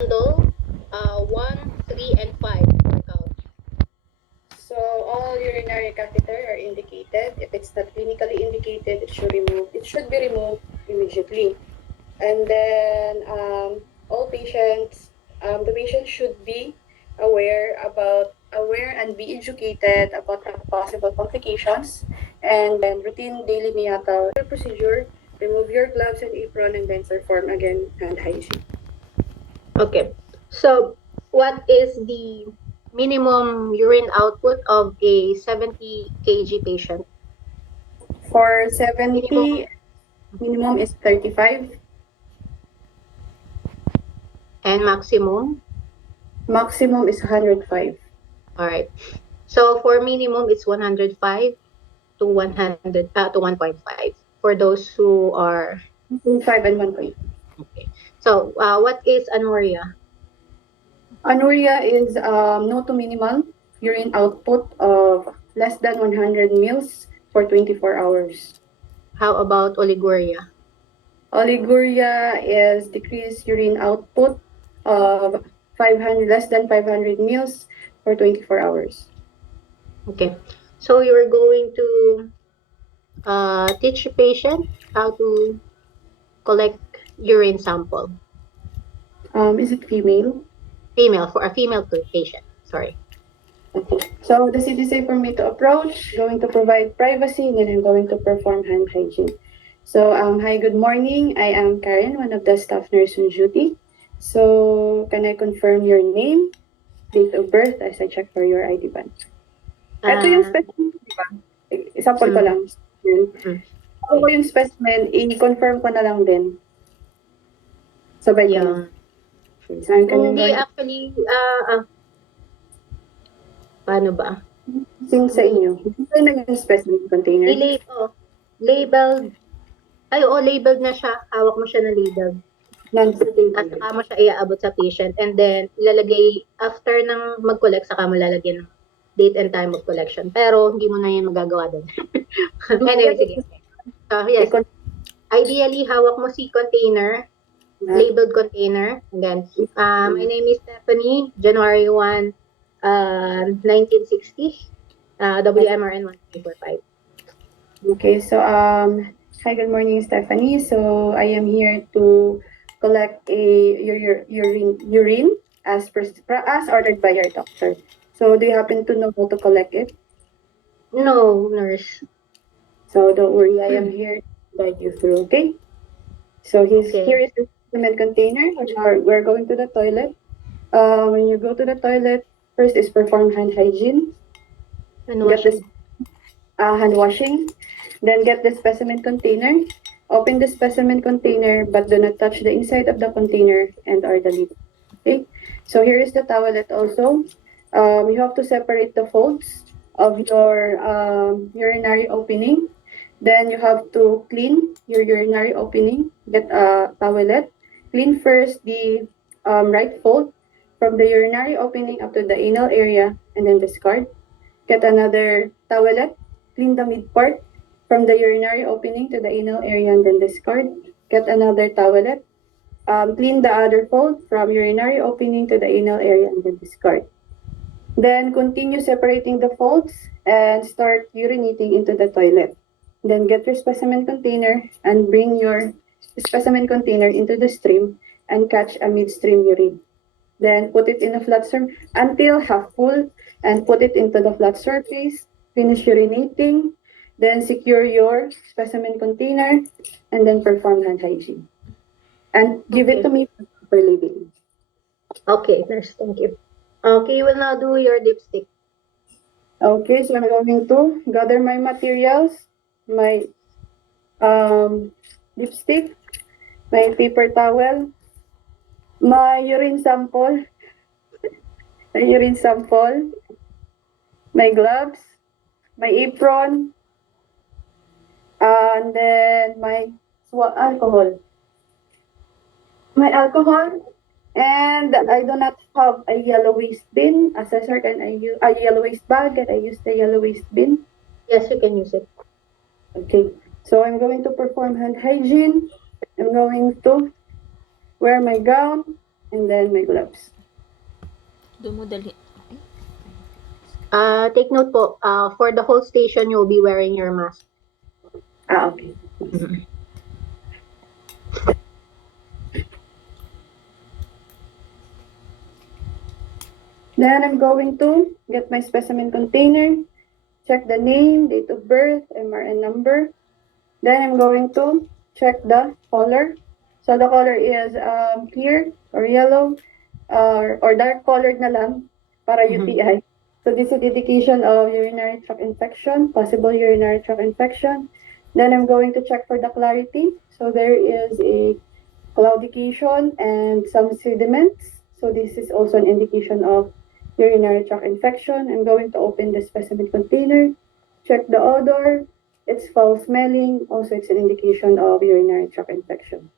handle 1, 3, and 5 for Cauti. So all urinary catheter are indicated. If it's not clinically indicated, it should be removed immediately. And then all patients, the patient should be aware and be educated about the possible complications, and then routine daily meatal procedure. Remove your gloves and apron, and then perform again hand hygiene. Okay. So, what is the minimum urine output of a 70 kg patient? For 70, Minimum minimum is 35. and maximum? Maximum is 105. All right. So, for minimum, it's 105 to 1.5 for those who are 5 and 1. okay. So, what is anuria? Anuria is no to minimal urine output of less than 100 mils for 24 hours. How about oliguria? Oliguria is decreased urine output of 500 less than 500 mils for 24 hours. Okay. So, you're going to teach a patient how to collect urine sample. Is it female? Female, for a female patient. Sorry. Okay. So the CTC for me to approach, going to provide privacy, and then I'm going to perform hand hygiene. So hi, good morning. I am Karen, one of the staff nurse on duty. So can I confirm your name, date of birth as I check for your ID badge? Ito yung specimen, di ba? Sample ko lang. Ako yung specimen, i-confirm ko na lang din. Sabay ko lang. So, Hindi, actually, paano ba? Sing sa inyo. Hindi kayo nag-specimen container? Labeled. Ay, oo, labeled na siya. Hawak mo siya na labeled. At saka mo siya iaabot sa patient. And then, ilalagay, after ng mag-collect, saka mo lalagyan ng date and time of collection. Pero, hindi mo na yan magagawa doon. Anyway, sige. So, yes. Ideally, hawak mo si container, labeled container. And then, my name is Stephanie, January 1, 1960, WMRN 1345. Okay, so hi, good morning, Stephanie. So I am here to collect your urine as ordered by your doctor. So do you happen to know how to collect it? No, nurse. So don't worry, I am here to guide you through. Okay. So here is the cement container. We're going to the toilet. When you go to the toilet, first is perform hand hygiene. Hand washing. Then get the specimen container. Open the specimen container, but do not touch the inside of the container and or the lid. Okay. So here is the towelette also. You have to separate the folds of your urinary opening. Then you have to clean your urinary opening. Get a towelette. Clean first the right fold from the urinary opening up to the anal area, and then discard. Get another towelette. Clean the mid part from the urinary opening to the anal area, and then discard. Get another towelette. Clean the other fold from urinary opening to the anal area, and then discard. Then continue separating the folds and start urinating into the toilet. Then get your specimen container and bring your specimen container into the stream and catch a midstream urine. Then put it in a flat surface until half full and put it into the flat surface. Finish urinating, then secure your specimen container, and then perform hand hygiene. And give it to me for labeling. Okay, nurse, thank you. Okay, you will now do your dipstick. Okay, so I'm going to gather my materials, my lipstick, my paper towel, my urine sample, my gloves, my apron, and then my alcohol. And I do not have a yellow waste bin. Assessor, can I use a yellow waste bag? Can I use the yellow waste bin? Yes, you can use it. Okay, so I'm going to perform hand hygiene. I'm going to wear my gown, and then my gloves. Doon mo dali. Take note po, for the whole station, you'll be wearing your mask. Okay. Then I'm going to get my specimen container, check the name, date of birth, MRN number. Then I'm going to check the color. So the color is clear or yellow or dark colored na lang para UTI. So this is indication of urinary tract infection, possible urinary tract infection. Then I'm going to check for the clarity. So there is a claudication and some sediments. So this is also an indication of urinary tract infection. I'm going to open the specimen container, check the odor. It's foul smelling. Also, it's an indication of urinary tract infection.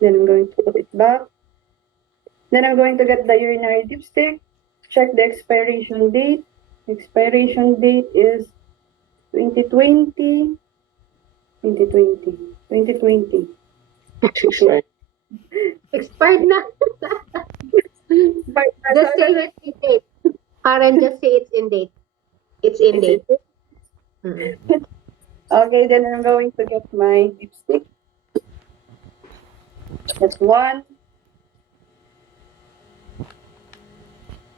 Then I'm going to put it back. Then I'm going to get the urinary dipstick, check the expiration date. Expiration date is 2020. 2020. 2020. Expired na. Just say it's in date. Karen, just say it's in date. It's in date. Okay, then I'm going to get my dipstick. That's one.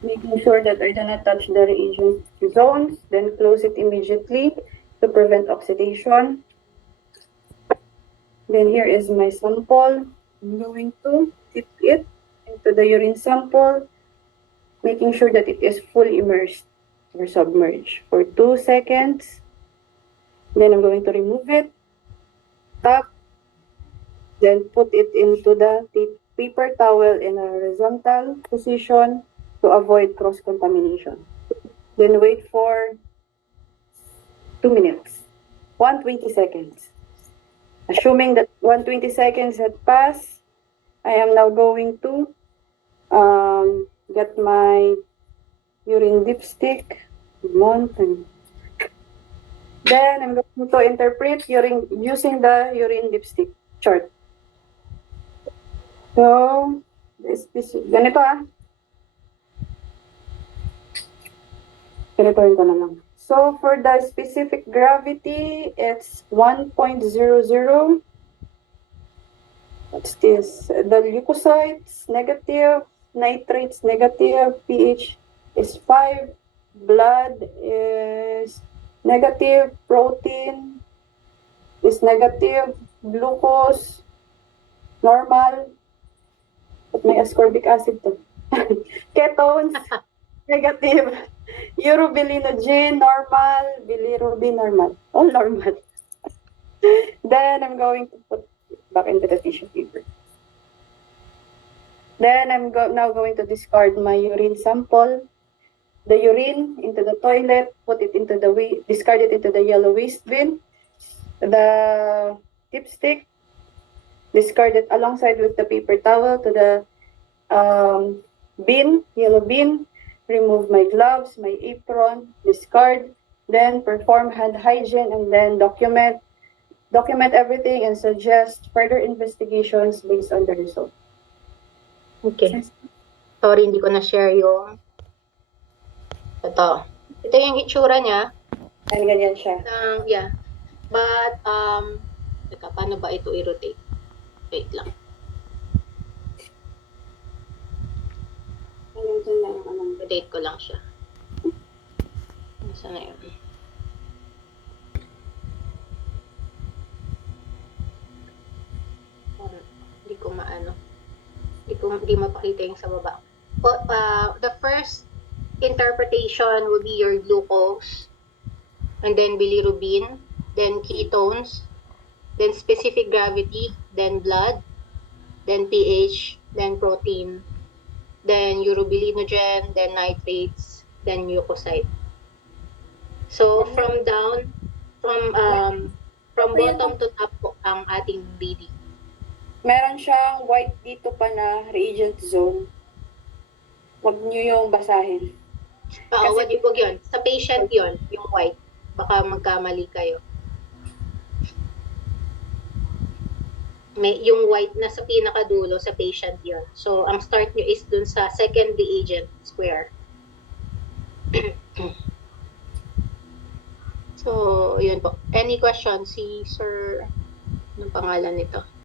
Making sure that I do not touch the reagent zones, then close it immediately to prevent oxidation. Then here is my sample. I'm going to dip it into the urine sample, making sure that it is fully immersed or submerged for 2 seconds. Then I'm going to remove it, tap, then put it into the paper towel in a horizontal position to avoid cross-contamination. Then wait for 2 minutes, 120 seconds. Assuming that 120 seconds had passed, I am now going to get my urine dipstick. Then I'm going to interpret using the urine dipstick chart. So, ganito Ganitoin ko na lang. So, for the specific gravity, it's 1.00. What's this? The leukocytes, negative. Nitrates, negative. pH is 5. Blood is negative. Protein is negative. Glucose, normal. But may ascorbic acid to. Ketones, negative. Urobilinogen, normal. Bilirubin, normal. All normal. Then I'm going to put it back into the tissue paper. Then I'm now going to discard my urine sample. The urine into the toilet, discard it into the yellow waste bin. The dipstick, discard it alongside with the paper towel to the yellow bin. Remove my gloves, my apron, discard, then perform hand hygiene, and then document everything and suggest further investigations based on the result. Okay. Sorry, hindi ko na-share yung ito. Ito yung itsura niya. Ganyan siya. Yeah. But, teka, paano ba ito i-rotate? Wait lang. Rotate ko lang siya. Nasaan na yun? Hindi ko maano. Hindi mapakita yung sa baba. The first interpretation will be your glucose, and then bilirubin, then ketones, then specific gravity, then blood, then pH, then protein, then urobilinogen, then nitrates, then leukocyte. So from bottom to top po ang ating reading. Meron siyang white dito pa na reagent zone. Huwag nyo yung basahin. Oo, wag yun. Sa patient yun, yung white. Baka magkamali kayo. May yung white na sa pinakadulo sa patient yon. So, ang start nyo is dun sa second reagent square. So, yun po. Any questions? Si Sir, anong pangalan nito?